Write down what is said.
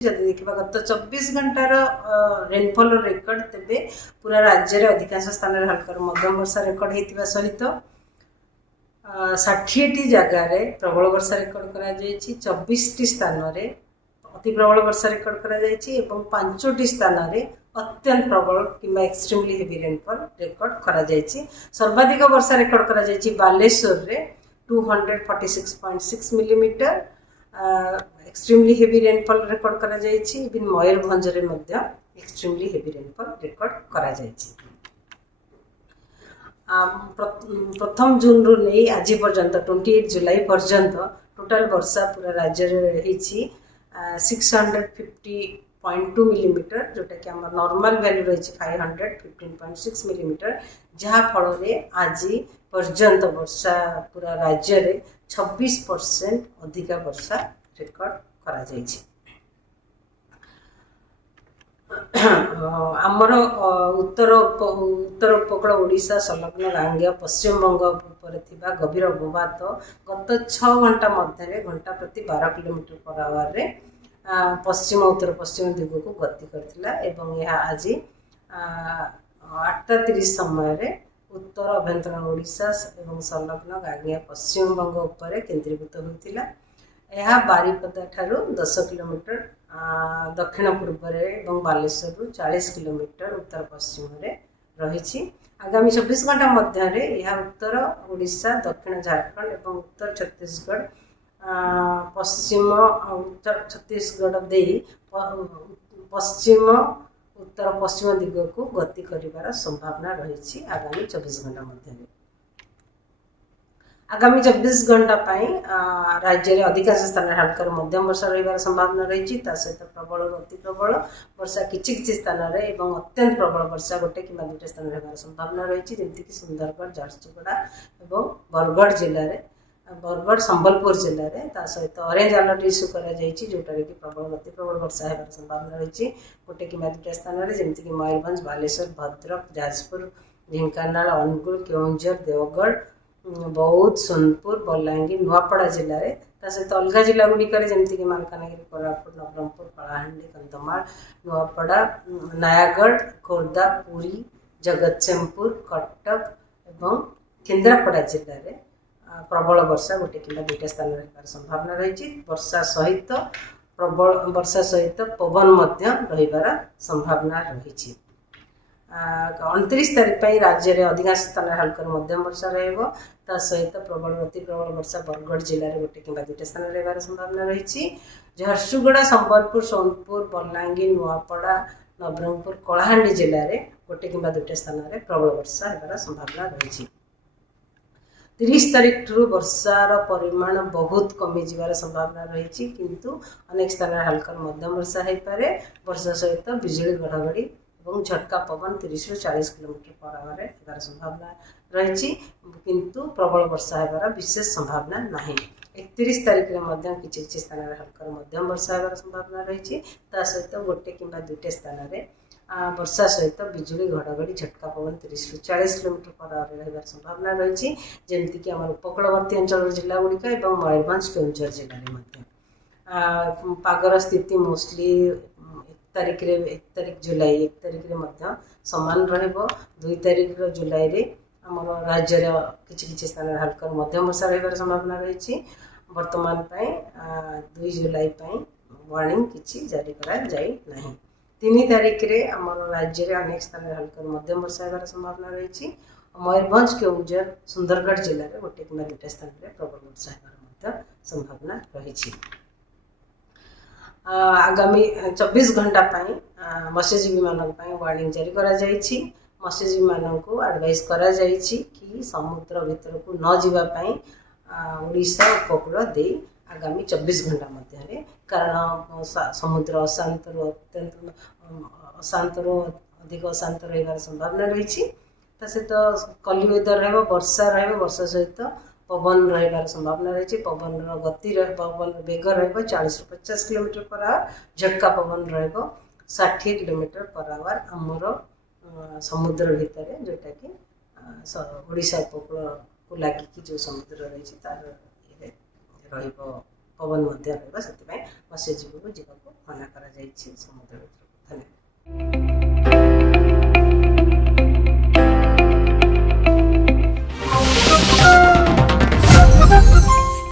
जदि देखा गत 24 घंटार रेनफॉल रेकर्ड तेबे पूरा राज्य में अधिकांश स्थान में हल्का मध्यम वर्षा रेकर्ड होता सहित 60टी जगार प्रबल वर्षा रेकर्ड कर 24टी स्थान में अति प्रबल वर्षा रेकर्ड कर 5टी स्थान में अत्यंत प्रबल कि एक्सट्रीमली हेवी रेनफॉल रेकर्ड कर सर्वाधिक वर्षा रेकर्ड कर बालेश्वर रे 246.6 millimetre extremely heavy rainfall record करा जायछि। इवन मयूरभंज रे मध्य एक्सट्रीमली हेवी रेनफॉल रेकर्ड करा जायछि। प्रथम जून रु नहीं आज पर्यंत 28 जुलाई पर्यंत टोटाल वर्षा पूरा राज्य रे रही 650.2 मिलीमीटर जोटा कि आम नॉर्मल वैल्यू रही 515.6 मिलीमीटर जहाँ फल आज पर्यंत वर्षा पूरा राज्य रे 26% अधिक वर्षा रेकर्ड करा जायछि। आमर उत्तर उपकूल ओडिशा संलग्न गांगेय पश्चिम बंग उपर थिबा गभीर अवपात गत 6 घंटा मध्य घंटा प्रति 12 किलोमीटर पर आवर रे पश्चिम उत्तर पश्चिम दिग को गति करथिला एवं यह आज 8:30 समय रे उत्तर अभ्यंतरण ओडिशा एवं संलग्न गांगेय पश्चिम बंग उपर केंद्रीभूत होइथिला। यह बारिपदा ठारू 10 किलोमीटर दक्षिण पूर्व एवं बालेश्वर 40 किलोमीटर उत्तर पश्चिम रही। आगामी 24 घंटा मध्य यह उत्तर ओडिशा दक्षिण झारखंड एवं उत्तर छत्तीसगढ़ पश्चिम उत्तर छत्तीसगढ़ दे पश्चिम उत्तर पश्चिम दिग को गति करिवार संभावना रही। आगामी 24 घंटा मध्य आगामी 24 घंटा राज्य में अधिकांश स्थान में हल्का मध्यम वर्षा रही संभावना रही। सहित प्रबल अति प्रबल वर्षा किछि स्थान में एवं अत्यंत प्रबल वर्षा गोटे कि दुटे स्थान में होगार संभावना रही जमीक सुंदरगढ़ झारसुगुड़ा और बरगढ़ जिले में बरगढ़ संबलपुर जिले में सहित ऑरेंज अलर्ट इश्यू जोटा कि प्रबल अति प्रबल वर्षा होगार संभावना रही गोटे कि दुटे स्थान में जमीक मयूरभंज बालेश्वर भद्रक जाजपुर ढेंकानाल अनुगुल केउंझर देवगढ़ बौद्ध सोनपुर बलांगीर नुआपड़ा जिले में सहित अलग जिला गुड़िक जमीक मालकानगिरी कोरापुट नवरंगपुर कलाहांडी कंधमाल नुआपड़ा नयागढ़ खोर्धा पुरी जगतसिंहपुर कटक एवं केन्द्रापड़ा जिले में प्रबल वर्षा गोटे कि दुटे स्थान में होगार संभावना रही। वर्षा सहित प्रबल वर्षा सहित पवन रहिबार संभावना रही। 29 तारीख राज्य में अधिकांश स्थान में हल्का मध्यम वर्षा रहा सहित प्रबल अति प्रबल वर्षा बरगढ़ जिले में गोटे कि दुटे स्थान में रहिबार संभावना रही। झारसुगुड़ा संबलपुर सोनपुर बलांगीर नुआपड़ा नवरंगपुर कलाहांडी जिले में गोटे कि दुटे स्थान में प्रबल वर्षा होगार संभावना रही। 30 तारीख वर्षार परिमाण बहुत कमी जीवार संभावना रही किंतु अनेक स्थान में हल्का मध्यम वर्षा हो पारे। वर्षा सहित बिजुली घड़घड़ी और झटका पवन 30 ରୁ 40 किलोमीटर पर आवर होगार संभावना रही किंतु प्रबल वर्षा होगार विशेष संभावना नहीं। 31 तारीख में किसी स्थान में हल्का मध्यम वर्षा होगार संभावना रही सहित गोटे कि दुटे स्थान में वर्षा सहित बिजुली घड़घड़ी झटका पवन 30 ରୁ 40 किलोमीटर पर आवर होगार संभावना रही जमीक आम उपकूलवर्ती अंचल जिला गुड़िक मयूरभंज केउंझर जिले में पागर स्थिति मोस्टली 1 तारीख जुलाई 1 तारीख सामान रही। 2 तारीख जुलाई रे आम राज्य किसी स्थान में हल्का मध्यम वर्षा रही संभावना रही। वर्तमान 2 जुलाई वार्निंग किसी जारी करा जाई नहीं। 3 तारीख रे आम राज्य में अनेक स्थान में हल्का मध्यम वर्षा होगार संभावना रही। मयूरभंज केउंझर सुंदरगढ़ जिले में गोटे कि दुटे स्थान में प्रबल वर्षा होगार संभावना रही। आगामी 24 घंटा मत्स्यजीवी मानक वार्निंग जारी करा जायछि। मत्स्यजीवी मानक एडवाइस करा जायछि कि समुद्र भीतर को न जीवा पाई ओडिशा उपकूल दे आगामी 24 घंटा मध्य कारण समुद्र अशांत अत्यंत अशांत अधिक अशांत रहिबार संभावना रही। सहित कली वेदर वर्षा सहित पवन रहिबार संभावना रही। पवन गति पवन बेग 40 ରୁ 50 किलोमीटर पर आवर झटका पवन 60 किलोमीटर पर आवर आमर समुद्र भितर जोटा कि ओडिशा उपकूल को लगिकी जो समुद्र रही तार ପବନ ମଧ୍ୟ ରହିବ। ସେଥିପାଇଁ ମତ୍ସ୍ୟଜୀବୀକୁ ଯିବାକୁ ମନା କରାଯାଇଛି ସମୁଦ୍ର ଭିତରକୁ। ଧନ୍ୟବାଦ।